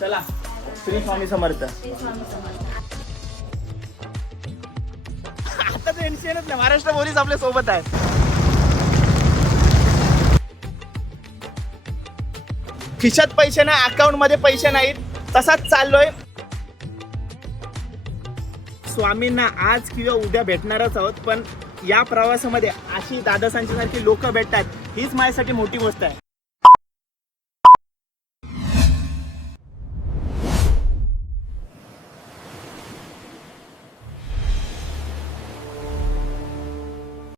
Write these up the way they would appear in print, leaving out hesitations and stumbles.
चला श्री स्वामी समर्थ. आता टेन्शनच नाही, महाराष्ट्र पोलीस आपल्या सोबत आहे. खिशात पैसे नाही, अकाउंट मध्ये पैसे नाहीत, तसाच चाललोय. स्वामींना आज किंवा उद्या भेटणारच आहोत, पण या प्रवासामध्ये अशी दादासांच्या सारखी लोक भेटतात, हीच माझ्यासाठी मोठी गोष्ट आहे.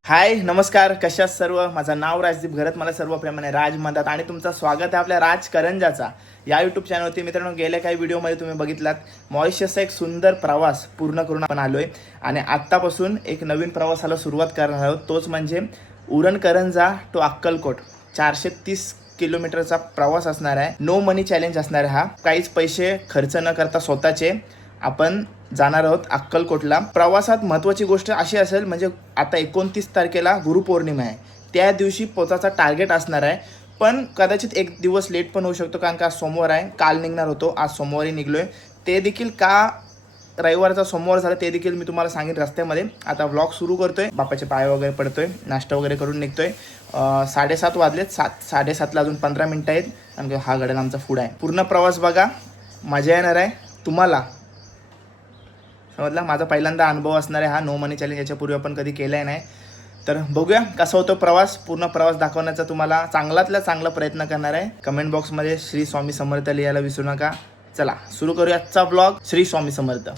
हाय नमस्कार, कशा सर्व. माझं नाव राजदीप घरत, मला सर्व प्रेमाने राज म्हणतात आणि तुमचं स्वागत आहे आपल्या राजकरंजाचा या यूट्यूब चॅनलवरती. मित्रांनो, गेल्या काही व्हिडिओमध्ये तुम्ही बघितलात मॉरिशसचा एक सुंदर प्रवास पूर्ण करून आपण आलोय आणि आत्तापासून एक नवीन प्रवासाला सुरुवात करणार आहोत. तोच म्हणजे उरणकरंजा टू अक्कलकोट 430 किलोमीटरचा प्रवास असणार आहे. नो मनी चॅलेंज असणार आहे हा. काहीच पैसे खर्च न करता स्वतःचे आपण जाणार आहोत अक्कलकोटला. प्रवासात महत्त्वाची गोष्ट अशी असेल, म्हणजे आता 29 तारखेला गुरुपौर्णिमा आहे, त्या दिवशी पोचायचा टार्गेट असणार आहे. पण कदाचित एक दिवस लेट पण होऊ शकतो, कारण का आज सोमवार आहे. काल निघणार होतो, आज सोमवारी निघलोय. ते देखील का रविवारचा सोमवार झाला ते देखील मी तुम्हाला सांगेन रस्त्यामध्ये. आता व्लॉग सुरू करतोय, बापाचे पाय वगैरे पडतोय, नाश्ता वगैरे करून निघतोय. 7:30 वाजलेत, 7:30ला अजून 15 मिनटं आहेत. आणि हा गड्याला आमचा फूड आहे. पूर्ण प्रवास बघा, मजा येणार आहे तुम्हाला. समजला, माझा पहिल्यांदा अनुभव असणार आहे हा नो मनी चॅलेंज. याच्यापूर्वी आपण कधी केलाय नाही, तर बघूया कसा होतो प्रवास. पूर्ण प्रवास दाखवण्याचा तुम्हाला चांगल्यातला चांगला प्रयत्न करणार आहे. कमेंट बॉक्समध्ये श्री स्वामी समर्थ लिहायला विसरू नका. चला सुरू करूया आजचा ब्लॉग. श्री स्वामी समर्थ.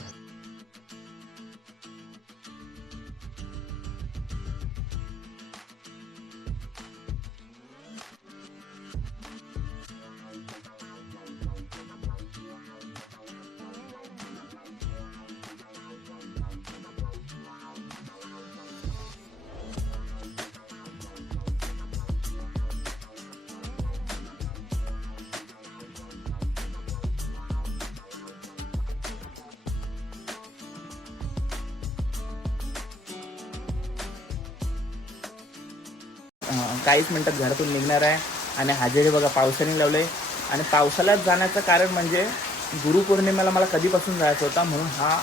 काहीच मिनटात घरातून निघणार आहे आणि हजेरी बघा पावसाने लावलंय. आणि पावसाळ्यात जाण्याचं कारण म्हणजे गुरुपौर्णिमेला मला कधीपासून जायचं होता, म्हणून हा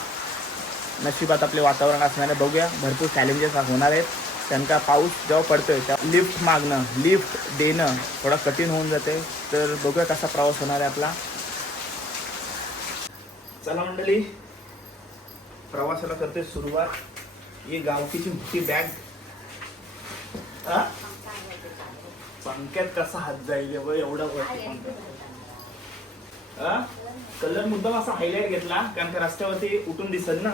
नशिबात आपले वातावरण असणार आहे. बघूया, भरपूर चॅलेंजेस होणार आहेत. कारण का पाऊस जेव्हा पडतोय तेव्हा लिफ्ट मागणं, लिफ्ट देणं थोडा कठीण होऊन जाते. तर बघूया कसा प्रवास होणार आहे आपला. चला मंडळी, प्रवासाला करते सुरुवात. ही गावकीची मोठी बॅग. पंख्यात कसा हात जाईल एवढा कलर मुद्दाम असा हायलाइट घेतला, कारण का रस्त्यावरती उठून दिसत ना.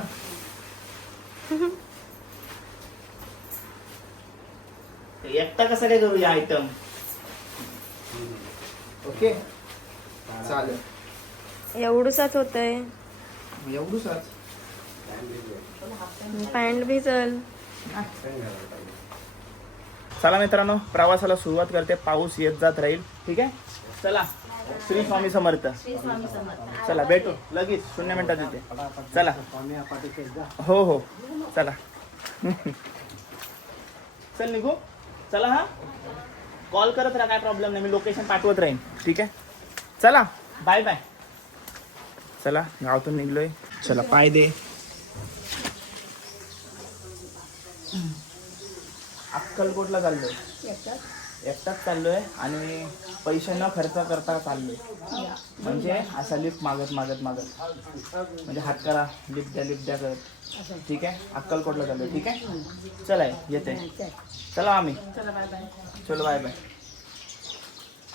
एकटा कसा काय करू या आयटम. ओके चालेल. एवढूसाच होतंय, एवढूसाच पॅन्ट भी चल. चला मित्रांनो, प्रवासाला सुरुवात करते. पाऊस येत जात राहील, ठीक आहे. चला श्री स्वामी समर्थ. चला भेटू लगेच 0 मिनिटात येते. चला हो हो चला. चल निघू. चला, हा कॉल करत राहा, काय प्रॉब्लेम नाही, मी लोकेशन पाठवत राहीन, ठीक आहे. चला बाय बाय. चला गावातून निघलोय. चला पाय दे. अक्कलकोटला चाललोय, एकटाच चाललोय आणि पैसे न खर्च करता चाललोय. म्हणजे असा लिफ्ट मागत मागत मागत, म्हणजे हात करा लिफ्ट द्या करत, ठीक आहे. अक्कलकोटला चाललोय, ठीक आहे. चला येते. चला आम्ही, चलो बाय बाय,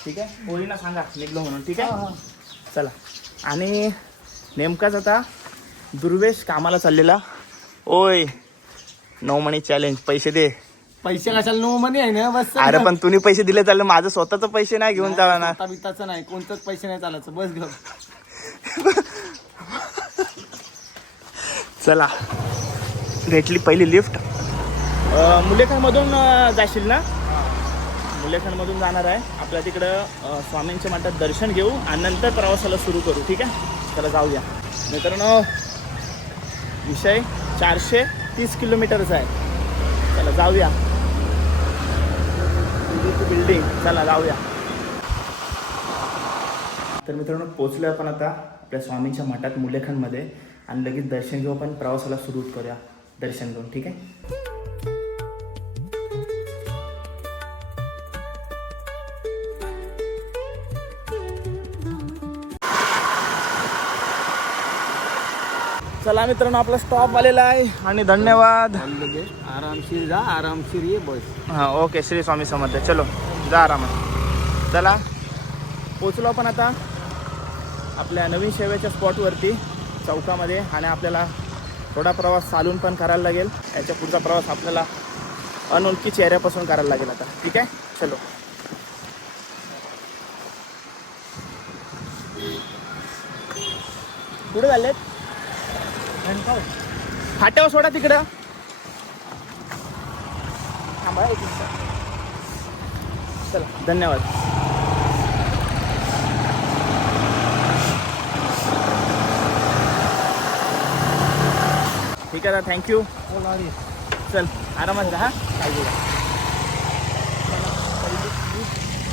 ठीक आहे. पोरींना सांगा निघलो म्हणून, ठीक आहे. चला. आणि नेमकाच आता दुर्वेश कामाला चाललेला. ओय नो मनी चॅलेंज, पैसे दे. पैसे कशाला नो मनी आहे ना, बस. अरे पण तुम्ही पैसे दिले चालले, माझं स्वतःच पैसे नाही घेऊन जावा ना. बिताचं नाही, कोणतंच पैसे नाही चालायचं, बस घेऊ. चला भेटली पहिली लिफ्ट. मुलेखांमधून जाशील ना. मुलेखांमधून जाणार आहे. आपल्या तिकडं स्वामींच्या मठात दर्शन घेऊ आणि नंतर प्रवासाला सुरू करू, ठीक आहे. चला जाऊया मित्रांनो. विषय 430 किलोमीटरचा आहे. चला जाऊया. बिल्डिंग, चला जाऊया. तर मित्रांनो पोचलो आपण आता आपल्या स्वामींच्या मठात मुलेखनमध्ये आणि लगेच दर्शन घेऊ आपण प्रवासाला सुरू करूया दर्शन घेऊन ठीक आहे. चला मित्रांनो आपला स्टॉप आलेला आहे आणि धन्यवाद. आरामशीर जा, आरामशीर ये बस. हां ओके. श्री स्वामी समर्थ. चलो जा आरामात. चला पोचलो आपण आता आपल्या नवीन सेवेच्या स्पॉटवरती चौकामध्ये आणि आपल्याला थोडा प्रवास चालून पण करायला लागेल. याच्या पुढचा प्रवास आपल्याला अनोळखी चेहऱ्यापासून करायला लागेल आता. ठीक आहे चलो. कुठे चाललेत? फाट्यावर सोडा तिकडं. थांबा एक मिनिट. चला धन्यवाद. ठीक आहे थँक्यू. चल आरामात राहा.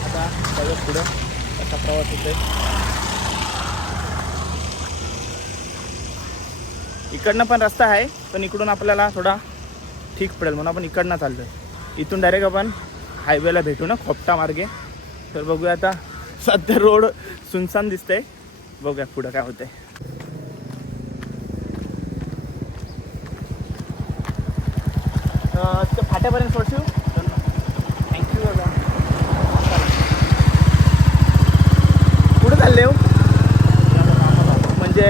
आता सगळं पुढं असा प्रवास होतोय. इकडनं पण रस्ता आहे पण इकडून आपल्याला थोडा ठीक पडेल म्हणून आपण इकडनं चाललोय. इथून डायरेक्ट आपण हायवेला भेटू ना खोपटा मार्गे. तर बघूया आता सध्या रोड सुनसान दिसतंय. बघूया पुढं काय होतंय. फाट्यापर्यंत सोडशील. थँक्यू दादा. कुठं चालले हो? म्हणजे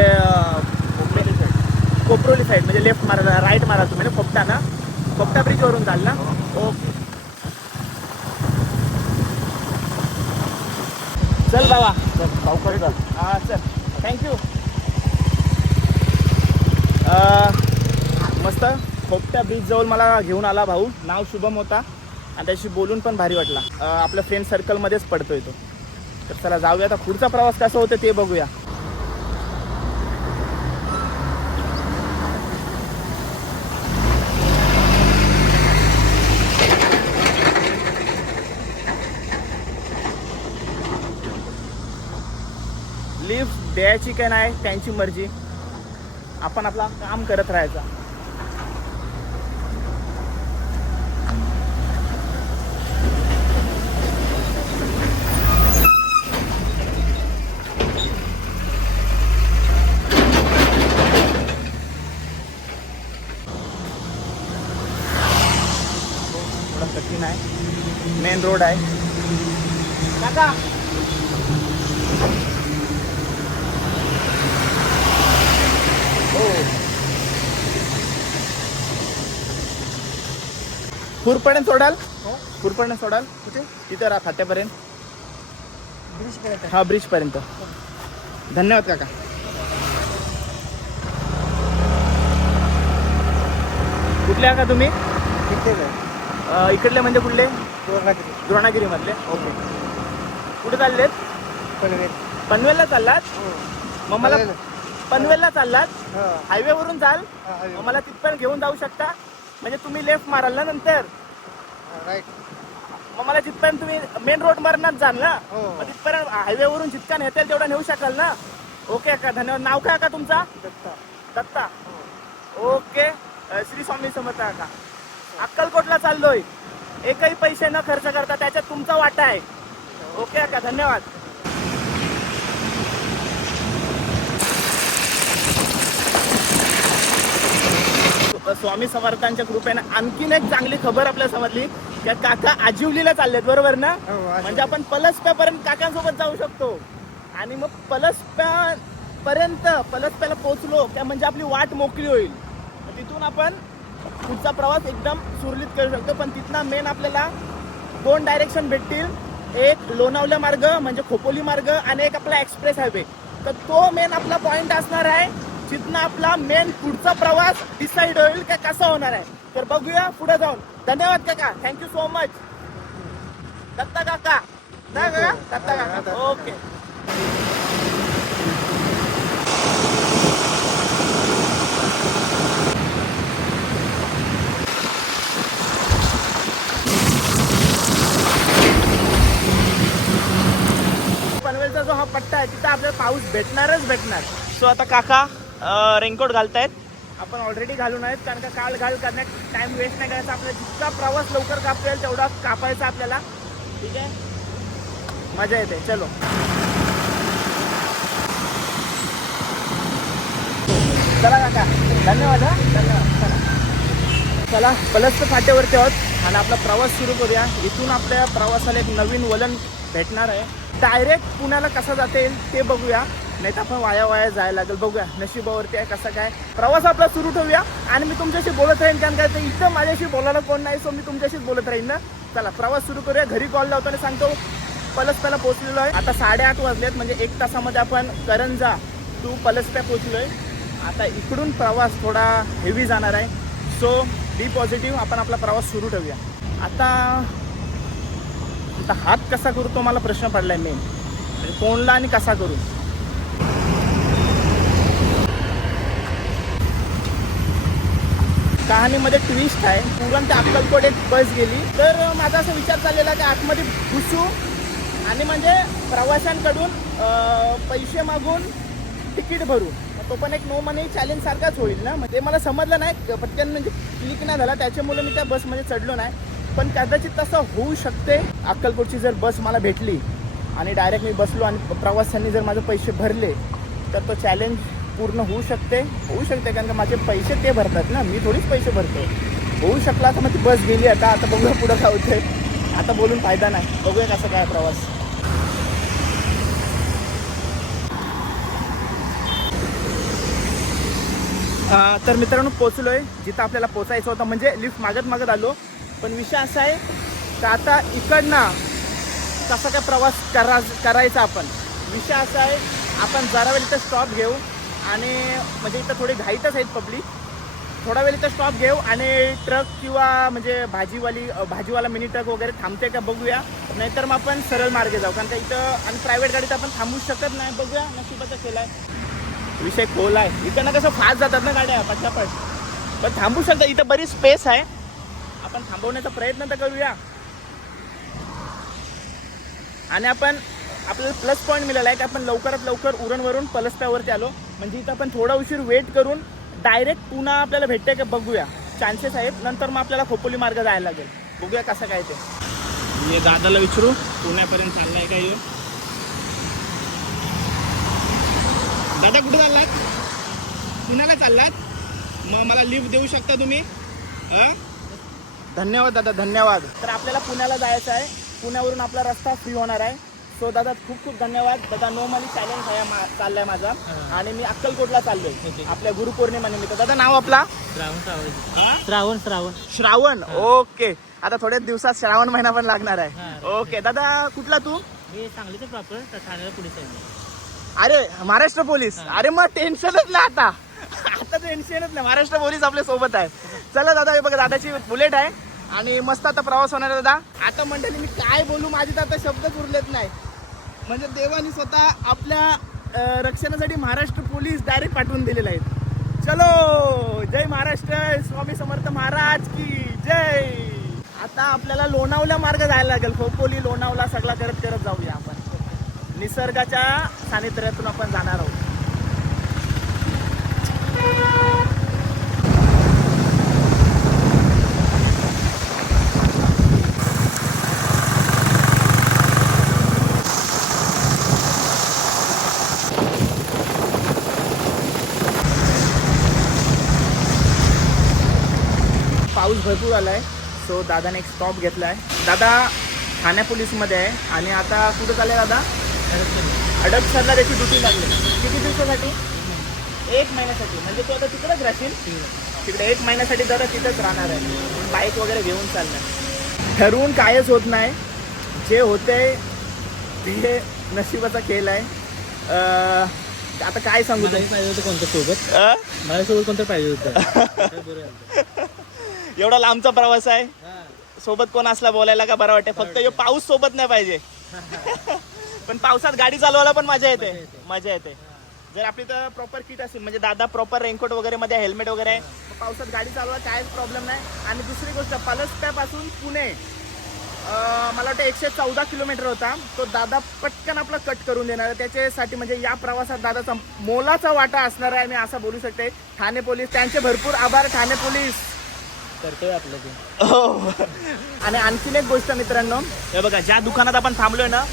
कोपरोली साईड म्हणजे लेफ्ट मारा राईट मारा तुम्ही ना खोपटा ना. खोपटा ब्रिजवरून चाल ना. ओके चल बाबा. हां चल थँक्यू. मस्त खोपटा ब्रिज जवळ मला घेऊन आला भाऊ. नाव शुभम होता आणि त्याशी बोलून पण भारी वाटला. आपल्या फ्रेंड सर्कलमध्येच पडतोय तो. तर चला जाऊया आता. पुढचा प्रवास कसा होतं ते बघूया. लिफ्ट द्यायची काय नाही त्यांची मर्जी. आपण आपला काम करत राहायचा. थोडा कठीण आहे. मेन रोड आहे काका. पूरपर्यंत सोडाल. पूरपर्यंत सोडाल कुठे? तिथं राहा फाट्यापर्यंत. हा ब्रिजपर्यंत. धन्यवाद काका. कुठले का तुम्ही? इकडले म्हणजे कुठले? द्रोणागिरी मधले. ओके. कुठे चाललेत? पनवेलला चाललात? मग मला पनवेलला चाललात हायवेवरून चाल. मग मला तिथपर्यंत घेऊन जाऊ शकता म्हणजे तुम्ही लेफ्ट माराल ना नंतर. मग मला जिथपर्यंत तुम्ही मेन रोड मारणार जाल ना. मग तिथपर्यंत हायवेवरून जितका नेता तेवढा नेऊ शकाल ना. ओके का धन्यवाद. नाव काय का तुमचा? दत्ता. ओके. श्री स्वामी समर्थ का. अक्कलकोटला चाललोय. एकही पैसे न खर्च करता त्याच्यात तुमचा वाटा आहे. ओके का धन्यवाद. स्वामी समर्थांच्या कृपेने आणखीन एक चांगली खबर आपल्याला समजली की काका आजिवलीला चाललेत बरोबर ना. म्हणजे आपण पलसप्यापर्यंत काकांसोबत जाऊ शकतो. आणि मग पलसप्याला पोहोचलो त्या म्हणजे आपली वाट मोकळी होईल. तिथून आपण पुढचा प्रवास एकदम सुरळीत करू शकतो. पण तिथनं मेन आपल्याला 2 डायरेक्शन भेटतील. एक लोणावळा मार्ग म्हणजे खोपोली मार्ग आणि एक आपला एक्सप्रेस हायवे. तर तो मेन आपला पॉइंट असणार आहे जिथनं आपला मेन पुढचा प्रवास डिसाईड होईल का कसा होणार आहे. तर बघूया पुढे जाऊन. धन्यवाद काका. Thank you so much. दत्ता काका. दत्ता काका. ओके. पनवेलचा जो हा पट्टा आहे तिथं भेटणारच भेटणार. सो आता काका रेनकोट घालतायत, आपण ऑलरेडी घालून आहेत कारण का काल घाल करण्यात टाइम वेस्ट नाही करायचा. आपला जितका प्रवास लवकर कापता येईल तेवढा कापायचा आपल्याला. ठीक आहे, मजा येते. चलो चला काका, धन्यवाद. हा धन्यवाद. चला पलस्त फाट्यावरती आहोत आणि आपला प्रवास सुरू करूया. इथून आपल्या प्रवासाला एक नवीन वलन भेटणार आहे. डायरेक्ट पुण्याला कसं जाता येईल ते बघूया, नाही तर आपण वाया जायला लागेल. बघूया नशिबावरती आहे कसं काय. प्रवास आपला सुरू ठेवूया आणि मी तुमच्याशी बोलत राहीन कारण काय ते इथं माझ्याशी बोलायला कोण नाही. सो मी तुमच्याशीच बोलत राहीन ना. चला प्रवास सुरू करूया. घरी कॉल लावतो आणि सांगतो पलस्प्याला पोहोचलेलो आहे. आता 8:30 वाजलेत, म्हणजे 1 तासामध्ये आपण करंजा टू पलस्प्या पोहोचलो आहे. आता इकडून प्रवास थोडा हेवी जाणार आहे. सो बी पॉझिटिव्ह, आपण आपला प्रवास सुरू ठेवूया. आता हात कसा करू तो मला प्रश्न पडला आहे मेन, म्हणजे कोणला आणि कसा करू. कहाणीमध्ये ट्विस्ट आहे. पुरण ते अक्कलकोट एक बस गेली, तर माझा असा विचार चाललेला की आतमध्ये घुसू आणि म्हणजे प्रवाशांकडून पैसे मागून तिकीट भरू. तो पण एक नो मनी चॅलेंज सारखाच होईल ना. म्हणजे मला समजलं नाही पटकन, म्हणजे क्लिक नाही झाला, त्याच्यामुळे मी त्या बसमध्ये चढलो नाही. पण कदाचित तसं होऊ शकते. अक्कलकोटची जर बस मला भेटली आणि डायरेक्ट मी बसलो आणि प्रवाशांनी जर माझे पैसे भरले तर तो चॅलेंज पूर्ण होऊ शकते. कारण का माझे पैसे ते भरतात ना, मी थोडीच पैसे भरतो. होऊ शकला तर मग ती बस गेली. आता बघूया पुढं काय होते. आता बोलून फायदा नाही, बघूया कसं काय प्रवास. तर मित्रांनो पोचलो आहे जिथं आपल्याला पोचायचं होतं, म्हणजे लिफ्ट मागत आलो. पण विषय असा आहे की आता इकडनं कसा काय प्रवास करायचा आपण. विषय असा आहे आपण जरा वेळ इथं स्टॉप घेऊ आणि म्हणजे इथं थोडी घाईतच आहेत पब्लिक. थोडा वेळ इथं स्टॉप घेऊ आणि ट्रक किंवा म्हणजे भाजीवाला मिनी ट्रक वगैरे थांबते का बघूया. नाहीतर मग आपण सरळ मार्गे जाऊ, कारण का इथं आणि प्रायव्हेट गाडीत आपण थांबू शकत नाही. बघूया, नशिबाचा केला आहे. विषय खोल आहे. इथं ना कसं फास्ट जातात ना गाड्या पटापट, पण थांबू शकतात. इथं बरीच स्पेस आहे, आपण थांबवण्याचा प्रयत्न तर करूया. आणि आपल्याला प्लस पॉईंट मिळाला आहे की आपण लवकरात लवकर उरणवरून पलस्प्यावरती आलो. म्हणजे इथं आपण थोडा उशीर वेट करून डायरेक्ट पुन्हा आपल्याला भेटते का बघूया. चान्सेस आहेत. नंतर मग आपल्याला खोपोली मार्ग जायला लागेल. बघूया कसं काय ते. मी दादाला विचारू पुण्यापर्यंत चाललाय का येऊन. दादा कुठे चाललात? पुण्याला चाललात? मग मला लिफ्ट देऊ शकता तुम्ही? धन्यवाद दादा, धन्यवाद. तर आपल्याला पुण्याला जायचं आहे. पुण्यावरून आपला रस्ता फ्री होणार आहे. सो दादा खूप धन्यवाद. दादा नो मनी चॅलेंज चाललाय माझा आणि मी अक्कलकोटला चाललोय आपल्या गुरुपौर्णिमेनिमित्त. दादा नाव आपला? श्रावण. ओके. आता थोड्याच दिवसात श्रावण महिना पण लागणार आहे. ओके दादा, कुठला तू? सांगलीचं प्रॉपर ठाण्याला पोलीस आहे. अरे महाराष्ट्र पोलीस. अरे मग टेन्शनच नाही आता टेन्शनच नाही. महाराष्ट्र पोलीस आपल्या सोबत आहे. चला दादा, हे बघा दादाची बुलेट आहे आणि मस्त आता प्रवास होणार दादा. आता मंडळी मी काय बोलू, माझे तर आता शब्दच उरलेत नाही. म्हणजे देवानी स्वतः आपल्या रक्षणासाठी महाराष्ट्र पोलीस डायरेक्ट पाठवून दिलेले आहेत. चलो, जय महाराष्ट्र, स्वामी समर्थ महाराज की जय. आता आपल्याला लोणावळा मार्ग जायला लागेल. खोपोली लोणावळा सगळा करत जाऊया आपण. निसर्गाच्या सानिध्यातून आपण जाणार आहोत. पाऊस भरपूर आलाय. सो दादाने एक स्टॉप घेतलाय. दादा ठाणे पोलीसमध्ये आहे आणि आता कुठं चाललंय दादा? हडपसरला त्याची ड्युटी लागली. किती दिवसासाठी? 1 महिन्यासाठी. म्हणजे तू आता तिकडेच राहशील? तिकडे 1 महिन्यासाठी जरा तिथंच राहणार आहे. बाईक वगैरे घेऊन चालणार. ठरवून कायच होत नाही. जे होतंय ते नशिबाचा खेळ आहे. आता काय सांगू पाहिजे होतं कोणतं सोबत? माझ्यासोबत कोणतं पाहिजे होतं? एवढा लांबचा प्रवास आहे, सोबत कोण असला बोलायला का बरं वाटते. फक्त हे पाऊस सोबत नाही पाहिजे. पण पावसात गाडी चालवायला पण मजा येते. जर आपली तर प्रॉपर किट असेल, म्हणजे दादा प्रॉपर रेनकोट वगैरे मध्ये हेल्मेट वगैरे आहे, पावसात गाडी चालवायला काहीच प्रॉब्लेम नाही. आणि दुसरी गोष्ट, पलस्प्यापासून पुणे मला वाटतं 114 किलोमीटर होता. तो दादा पटकन आपला कट करून देणार आहे. त्याच्यासाठी म्हणजे या प्रवासात दादाचा मोलाचा वाटा असणार आहे मी असं बोलू शकते. ठाणे पोलीस त्यांचे भरपूर आभार. ठाणे पोलीस करतोय आपलं ते. हो. आणि आणखीन एक गोष्ट मित्रांनो, हे बघा ज्या दुकानात आपण थांबलोय ना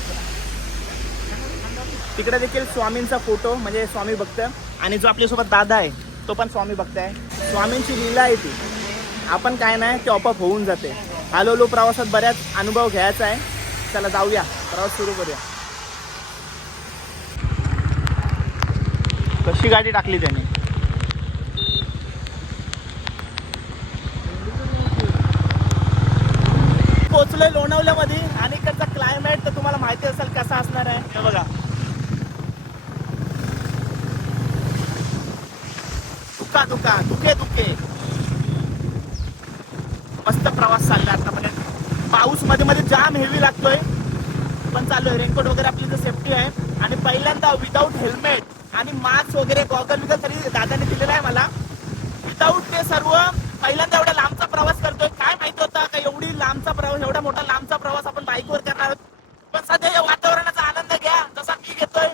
तिकडे देखील स्वामींचा फोटो म्हणजे स्वामी भक्त आणि जो आपल्यासोबत दादा आहे तो पण स्वामी भक्त आहे. स्वामींची लीला आहे ती. आपण काय नाही ते आपोआप होऊन जाते. आलो प्रवासात बऱ्याच अनुभव घ्यायचा आहे. चला जाऊया, प्रवास सुरू करूया. कशी गाडी टाकली त्याने. पोचलोय लोणावल्यामध्ये आणि इकडचा क्लायमेट तर तुम्हाला माहिती असेल कसा असणार आहे. हे बघा दुखे मस्त प्रवास चालला आतापर्यंत. पाऊस मध्ये मध्ये जाम हेवी लागतोय पण चालू आहे. रेनकोट वगैरे आपली तर सेफ्टी आहे. आणि पहिल्यांदा विदाऊट हेल्मेट आणि मास्क वगैरे गॉगल वगैरे तरी दादाने दिलेला आहे मला. विदाऊट ते सर्व पहिल्यांदा एवढा लांबचा प्रवास करतोय. काय माहिती होता का एवढी लांबचा प्रवास, एवढा मोठा लांबचा प्रवास आपण बाईकवर करणार आहोत. पण सध्या या वातावरणाचा आनंद घ्या जसा मी घेतोय.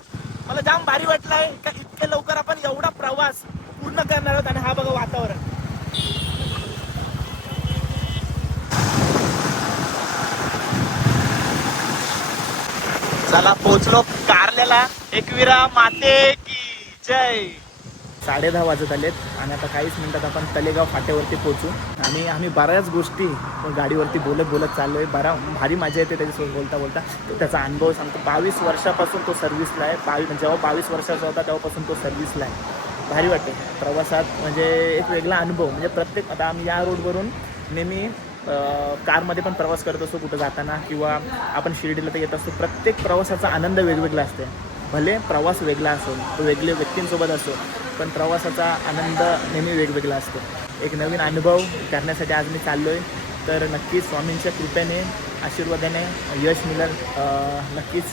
मला जाम भारी वाटलंय का इतके लवकर आपण एवढा प्रवास पूर्ण करणार आहोत. आणि हा बघा वातावरण. चला पोहोचलो कारल्याला. एकविरा माते की जय. 10:30 वाजत आलेत आणि आता काहीच मिनिटात आपण तलेगाव फाट्यावरती पोहोचू. आणि आम्ही बऱ्याच गोष्टी गाडीवरती बोलत चाललो आहे. भारी मजा येते त्याच्यासोबत बोलता. तो त्याचा अनुभव सांगतो. 22 वर्षापासून तो सर्व्हिसला आहे. जेव्हा 22 वर्षाचा होता तेव्हापासून तो सर्व्हिसला आहे. भारी वाटते प्रवासात म्हणजे एक वेगळा अनुभव. म्हणजे प्रत्येक आता आम्ही या रोडवरून नेहमी कारमध्ये पण प्रवास करत असतो कुठं जाताना किंवा आपण शिर्डीला तर येत असतो. प्रत्येक प्रवासाचा आनंद वेगवेगळा असते. भले प्रवास वेगळा असो, तो वेगळ्या व्यक्तींसोबत असो, पण प्रवासाचा आनंद नेहमी वेगवेगळा असतो. एक नवीन अनुभव करण्यासाठी आज मी चाललो आहे. तर नक्कीच स्वामींच्या कृपेने आशीर्वादाने यश मिळेल नक्कीच.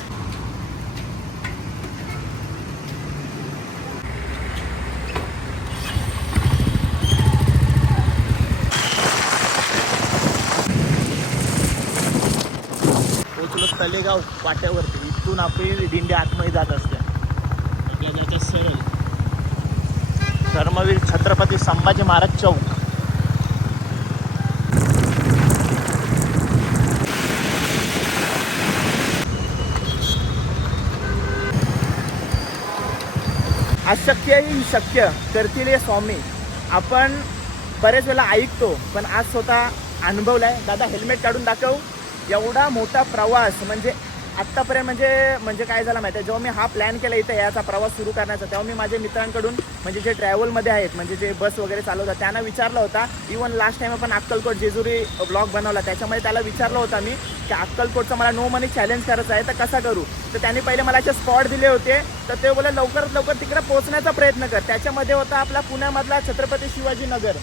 पोचलो तलेगाव वाट्यावरती. इथून आपली दिंडी आतमध्ये जात असते. सरळ धर्मवीर छत्रपती संभाजी महाराज चौक. अशक्य ही शक्य करतील हे स्वामी. आपण बरेच वेळेला ऐकतो पण आज स्वतः अनुभवलाय. दादा हेल्मेट काढून दाखव. एवढा मोठा प्रवास म्हणजे आत्तापर्यंत म्हणजे काय झालं माहिती आहे. जेव्हा मी हा प्लॅन केला इथं याचा प्रवास सुरू करण्याचा तेव्हा मी माझ्या मित्रांकडून म्हणजे जे ट्रॅव्हलमध्ये आहेत म्हणजे जे बस वगैरे चालवतात त्यांना विचारलं होता. इवन लास्ट टाइम आपण अक्कलकोट जेजुरी ब्लॉग बनवला त्याच्यामध्ये त्याला विचारलं होता मी की अक्कलकोटचं मला नो मनी चॅलेंज करायचं आहे तर कसा करू. तर त्यांनी पहिले मला असे स्पॉट दिले होते. तर ते बोले लवकरात लवकर तिकडे पोहोचण्याचा प्रयत्न कर. त्याच्यामध्ये होता आपला पुण्यामधला छत्रपती शिवाजी नगर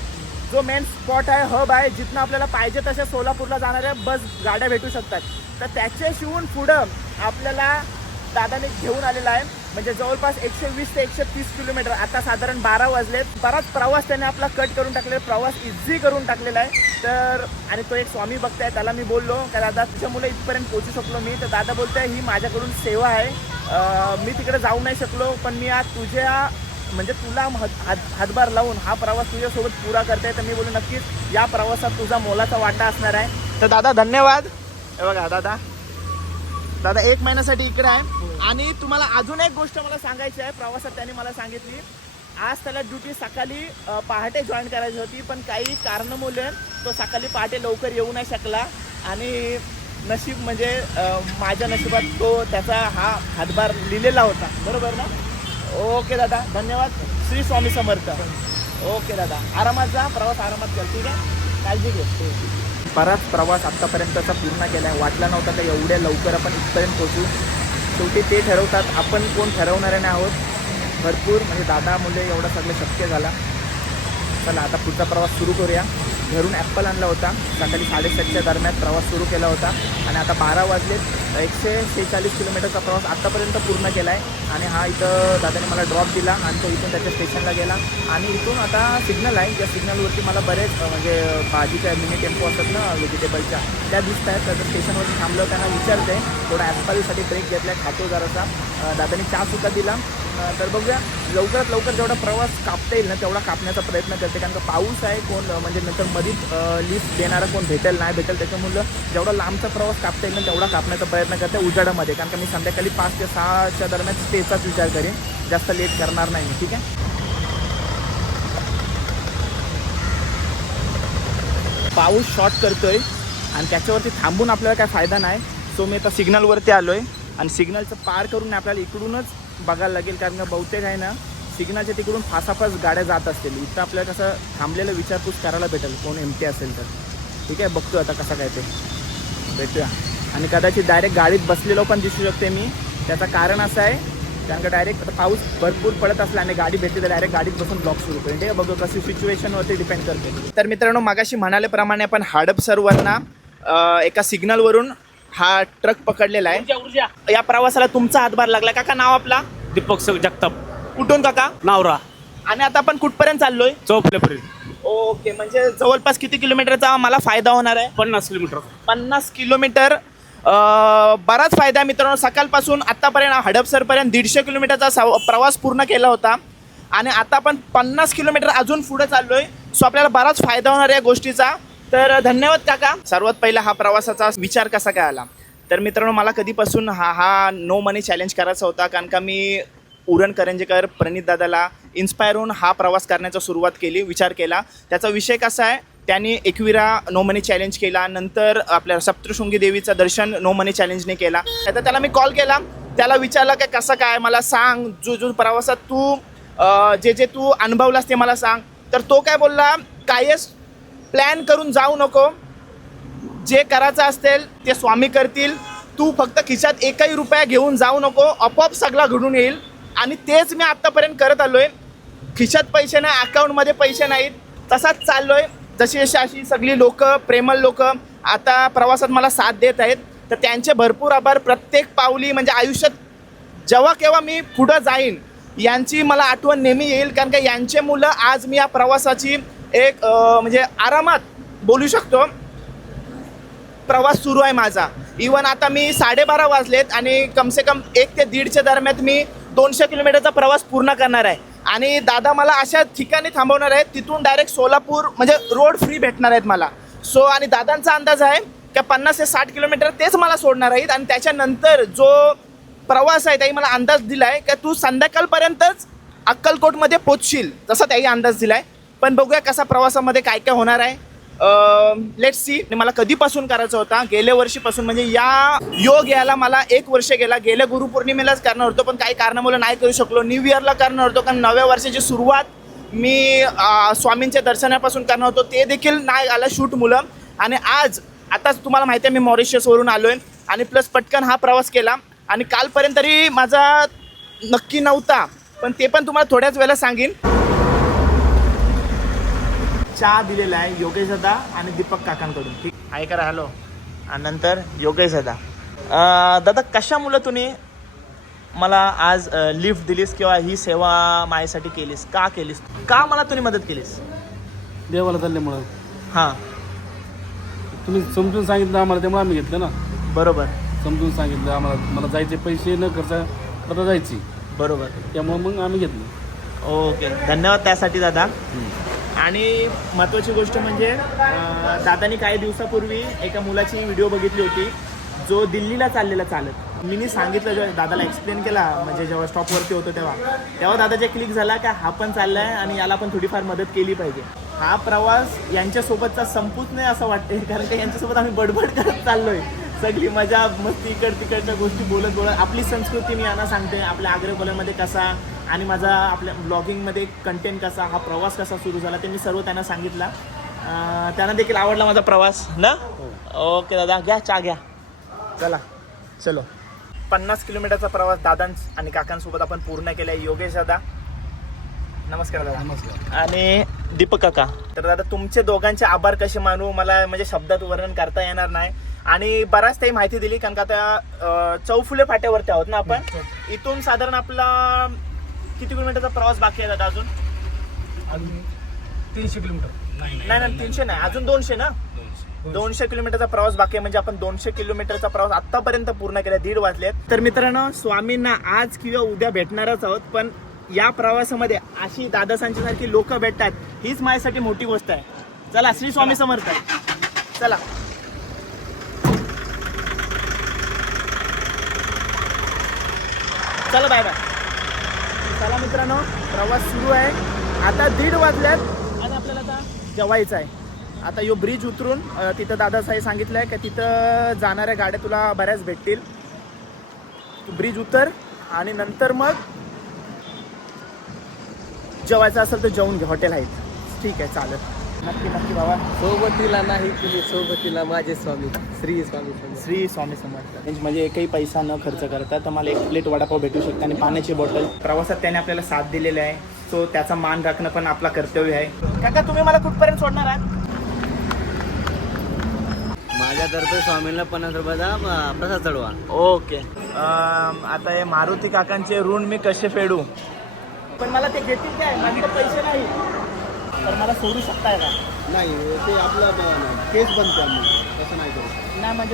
जो मेन स्पॉट आहे, हब आहे, जिथनं आपल्याला पाहिजे तशा सोलापूरला जाणाऱ्या बस गाड्या भेटू शकतात. तर त्याच्याशिवून पुढं आपल्याला दादाने घेऊन आलेला आहे. म्हणजे जवळपास 120 ते 130 किलोमीटर. आता साधारण 12 वाजलेत. बराच प्रवास त्याने आपला कट करून टाकलेला, प्रवास इझी करून टाकलेला आहे. तर आणि तो एक स्वामी भक्त आहे. त्याला मी बोललो का दादा तुझ्या मुलं इथपर्यंत पोहोचू शकलो मी. तर दादा बोलतोय ही माझ्याकडून सेवा आहे. मी तिकडे जाऊ नाही शकलो पण मी आज तुझ्या म्हणजे तुला हातभार लावून हा प्रवास तुझ्यासोबत पुरा करते. तर मी बोलू नक्कीच या प्रवासात तुझा मोलाचा वाटा असणार आहे. तर दादा धन्यवाद. हे बघा दादा 1 महिन्यासाठी इकडे आहे. आणि तुम्हाला अजून एक गोष्ट मला सांगायची आहे. प्रवासात त्यांनी मला सांगितली आज त्याला ड्युटी सकाळी पहाटे जॉईन करायची होती पण काही कारणामुळे तो सकाळी पहाटे लवकर येऊ नाही शकला. आणि नशीब म्हणजे माझ्या नशिबात तो त्याचा हा हातभार लिहिलेला होता. बरोबर ना. ओके दादा धन्यवाद. श्री स्वामी समर्थ. ओके दादा आरामात जा. प्रवास आरामात कर. ठीक आहे काळजी घे. बराच प्रवास आत्तापर्यंतचा पूर्ण केला आहे. वाटला नव्हता का एवढ्या लवकर आपण इथपर्यंत पोहोचू. शेवटी ते ठरवतात. आपण कोण ठरवणारे नाही आहोत. भरपूर म्हणजे दादा मुले एवढं सगळं शक्य झाला. चला आता पुढचा प्रवास सुरू करूया. घरून ॲपल आणला होता. सकाळी 7:30च्या दरम्यान प्रवास सुरू केला होता आणि आता 12 वाजलेत. 146 किलोमीटरचा प्रवास आत्तापर्यंत पूर्ण केला आहे आणि हा इथं दादाने मला ड्रॉप दिला आणि तो इथून त्याच्या स्टेशनला गेला आणि इथून आता सिग्नल आहे. त्या सिग्नलवरती मला बरेच म्हणजे भाजीच्या मिनी टेम्पो असतात ना व्हेजिटेबलच्या त्या दिसत आहेत. तर स्टेशनवरती थांबलं त्यांना विचारते थोडा ॲपलसाठी ब्रेक घेतला आहे, खातो जरासा. दादाने चहासुद्धा दिला. तर बघूया लवकरात लवकर जेवढा प्रवास कापता येईल ना तेवढा कापण्याचा प्रयत्न करते, कारण का पाऊस आहे. कोण म्हणजे नंतर मधीच लिफ्ट देणारा कोण भेटेल नाही भेटेल, त्याच्यामुळं जेवढा लांबचा प्रवास कापता येईल ना तेवढा कापण्याचा प्रयत्न करते उजाडामध्ये, कारण का मी संध्याकाळी 5 ते 6च्या दरम्यान स्टेचाच विचार करेन, जास्त लेट करणार नाही मी. ठीक आहे. पाऊस शॉर्ट करतोय आणि त्याच्यावरती थांबून आपल्याला काय फायदा नाही. सो मी आता सिग्नलवरती आलो आहे आणि सिग्नलचं पार करून आपल्याला इकडूनच बघायला लागेल, कारण का बहुतेक आहे ना सिग्नलच्या तिकडून फासाफास गाड्या जात असतील. इथं आपल्याला कसं थांबलेलं विचारपूस करायला भेटेल कोण एमटी असेल तर. ठीक आहे, बघतो आता कसं काय ते भेटूया. आणि कदाचित डायरेक्ट गाडीत बसलेलो पण दिसू शकते मी. त्याचं कारण असं आहे कारण का डायरेक्ट पाऊस भरपूर पडत असला आणि गाडी भेटली तर डायरेक्ट गाडीत बसून ब्लॉक सुरू करेल. ठीक आहे, बघू कशी सिच्युएशनवरती डिपेंड करते. तर मित्रांनो मागाशी म्हणाल्याप्रमाणे आपण हडपसरवरनं एका सिग्नलवरून हा ट्रक पकडलेला आहे. या प्रवासाला तुमचा हातभार लागला. काका नाव आपला? दीपक जगताप. कुठून काका? नावरा. आणि आता आपण कुठपर्यंत चाललोय? चौपल्यापर्यंत. ओके, म्हणजे जवळपास किती किलोमीटरचा मला फायदा होणार आहे? 50 किलोमीटर. 50 किलोमीटर. बराच फायदा आहे मित्रांनो. सकाळपासून आत्तापर्यंत हडपसरपर्यंत 150 किलोमीटरचा प्रवास पूर्ण केला होता आणि आता आपण 50 किलोमीटर अजून पुढे चाललोय. सो आपल्याला बराच फायदा होणार या गोष्टीचा. तर धन्यवाद काका. सर्वात पहिला हा प्रवासाचा विचार कसा काय आला? तर मित्रांनो मला कधीपासून हा नो मनी चॅलेंज करायचा होता, कारण का मी उरण करंजेकर प्रणित दादाला इन्स्पायर होऊन हा प्रवास करण्याचा सुरुवात केली, विचार केला. त्याचा विषय कसा आहे, त्यांनी 21 नो मनी चॅलेंज केला, नंतर आपल्या सप्तशृंगी देवीचं दर्शन नो मनी चॅलेंजने केला. आता त्याला मी कॉल केला, त्याला विचारलं काय कसं काय मला सांग, जो प्रवासात तू जे तू अनुभवलास ते मला सांग. तर तो काय बोलला, कायच प्लॅन करून जाऊ नको, जे करायचं असेल ते स्वामी करतील, तू फक्त खिशात 1ही रुपया घेऊन जाऊ नको, आपोआप सगळा घडून येईल. आणि तेच मी आत्तापर्यंत करत आलो आहे. खिशात पैसे नाही, अकाउंटमध्ये पैसे नाहीत, तसाच चाललो आहे. जशी अशी सगळी लोक, प्रेमळ लोक आता प्रवासात मला साथ देत आहेत, तर त्यांचे भरपूर आभार. प्रत्येक पावली म्हणजे आयुष्यात जेव्हा केव्हा मी पुढं जाईन यांची मला आठवण नेहमी येईल, कारण का यांचे मुलं आज मी या प्रवासाची एक म्हणजे आरामात बोलू शकतो प्रवास सुरू आहे माझा. इवन आता मी 12:30 वाजलेत आणि कमसे कम 1 ते 1:30च्या दरम्यान मी 200 किलोमीटरचा प्रवास पूर्ण करणार आहे. आणि दादा मला अशा ठिकाणी थांबवणार आहेत तिथून डायरेक्ट सोलापूर म्हणजे रोड फ्री भेटणार आहेत मला. सो आणि दादांचा अंदाज आहे की 50 ते 60 किलोमीटर तेच मला सोडणार आहेत आणि त्याच्यानंतर जो प्रवास आहे त्याही मला अंदाज दिला आहे की तू संध्याकाळपर्यंतच अक्कलकोटमध्ये पोचशील, जसा त्याही अंदाज दिला आहे. पण बघूया कसा प्रवासामध्ये काय काय होणार आहे. Let's see. मला कधीपासून करायचा होता, गेल्या वर्षीपासून, म्हणजे या योग यायला मला 1 वर्ष गेला. गेल्या गुरुपौर्णिमेलाच करणार होतो पण काही कारणामुळे नाही करू शकलो. न्यू इयरला करणार होतो, कारण नव्या वर्षाची सुरुवात मी स्वामींच्या दर्शनापासून करणार होतो, ते देखील नाही आलं शूट मुलं. आणि आताच तुम्हाला माहिती आहे मी मॉरिशसवरून आलो आहे आणि प्लस पटकन हा प्रवास केला. आणि कालपर्यंत तरी माझा नक्की नव्हता, पण ते पण तुम्हाला थोड्याच वेळेला सांगेन. चहा दिलेला आहे योगेश दादा आणि दीपक काकांकडून. ठीक आहे करा. हॅलो. आणि नंतर योगेश दादा. दादा कशामुळं तुम्ही मला आज लिफ्ट दिलीस किंवा ही सेवा माझ्यासाठी केलीस, का केलीस, का मला तुम्ही मदत केलीस? देवाला चालल्यामुळं. हां तुम्ही समजून सांगितलं आम्हाला, त्यामुळे आम्ही घेतलं ना. बरोबर. समजून सांगितलं आम्हाला, मला जायचे पैसे न खर्च करता जायची. बरोबर. त्यामुळे मग आम्ही घेतलं. ओके, धन्यवाद त्यासाठी दादा. आणि महत्त्वाची गोष्ट म्हणजे दादानी काही दिवसापूर्वी एका मुलाची व्हिडिओ बघितली होती जो दिल्लीला चाललेला चालत. मी सांगितलं जेव्हा दादाला एक्सप्लेन केला, म्हणजे जेव्हा स्टॉपवरती होतो तेव्हा दादाच्या क्लिक झाला का हा पण चालला आहे आणि याला पण थोडीफार मदत केली पाहिजे. हा प्रवास यांच्यासोबतचा संपूच नाही असं वाटते, कारण का यांच्यासोबत आम्ही बडबड करत चाललो आहे. सगळी मजा मस्ती तिकडच्या गोष्टी बोलत आपली संस्कृती मी यांना सांगते, आपल्या आग्रेबोलमध्ये कसा आणि माझा आपल्या ब्लॉगिंगमध्ये कंटेंट कसा, हा प्रवास कसा सुरू झाला ते मी सर्व त्यांना सांगितला. त्यांना देखील आवडला माझा प्रवास ना. ओके दादा, घ्या चहा घ्या. चला चलो. 50 किलोमीटरचा प्रवास दादां आणि काकांसोबत आपण पूर्ण केला आहे. योगेश दादा नमस्कार दादा. नमस्कार. आणि दीपक काका. तर दादा तुमचे दोघांचे आभार कसे मानू मला म्हणजे शब्दात वर्णन करता येणार नाही. आणि बराच काही माहिती दिली कारण का आता चौफुले फाट्यावरती आहोत ना आपण. इथून साधारण आपला किती किलोमीटरचा प्रवास बाकी आहे दादा अजून? 300 किलोमीटर. नाही 300 नाही, अजून 200 ना. 200 किलोमीटरचा प्रवास बाकी आहे. म्हणजे आपण 200 किलोमीटरचा प्रवास आतापर्यंत पूर्ण केला. 1:30 वाजलेत. तर मित्रांनो स्वामींना आज किंवा उद्या भेटणारच आहोत. पण या प्रवासामध्ये अशी दादासांच्या सारखी लोक भेटतात हीच माझ्यासाठी मोठी गोष्ट आहे. चला श्री स्वामी समर्थ. चला चला बाय बाय. चला मित्रांनो प्रवास सुरू आहे. आता 1:30 वाजल्यात आणि आपल्याला आता जेवायचं आहे. आता यो ब्रिज उतरून तिथं दादासाहेब सांगितलंय की तिथं जाणाऱ्या गाड्या तुला बऱ्याच भेटतील. तू ब्रिज उतर आणि नंतर मग जेवायचं असेल तर जेवून घे. हॉटेल आहेत. ठीक आहे चालेल. नक्की नक्की बाबा. सोबतीला नाही तुम्ही सोबतीला माझे स्वामी श्री स्वामी समर्थ. श्री स्वामी समर्थ. म्हणजे एकही पैसा न खर्च करता तर मला 1 प्लेट वडापाव भेटू शकते आणि पाण्याची बॉटल. प्रवासात त्याने आपल्याला साथ दिलेली आहे. सो त्याचा मान राखणं पण आपला कर्तव्य आहे. काका तुम्ही मला कुठपर्यंत सोडणार आहात? माझ्यातर्फे स्वामींना 50 रुपयाचा प्रसाद चढवा. ओके. आता हे मारुती काकांचे ऋण मी कसे फेडू? पण मला ते घेतील काय? माझ्याकडे पैसे नाही. तर मला सोडू शकताय का? नाही ते आपलं केस बनते आम्ही तसं नाही करू. नाही म्हणजे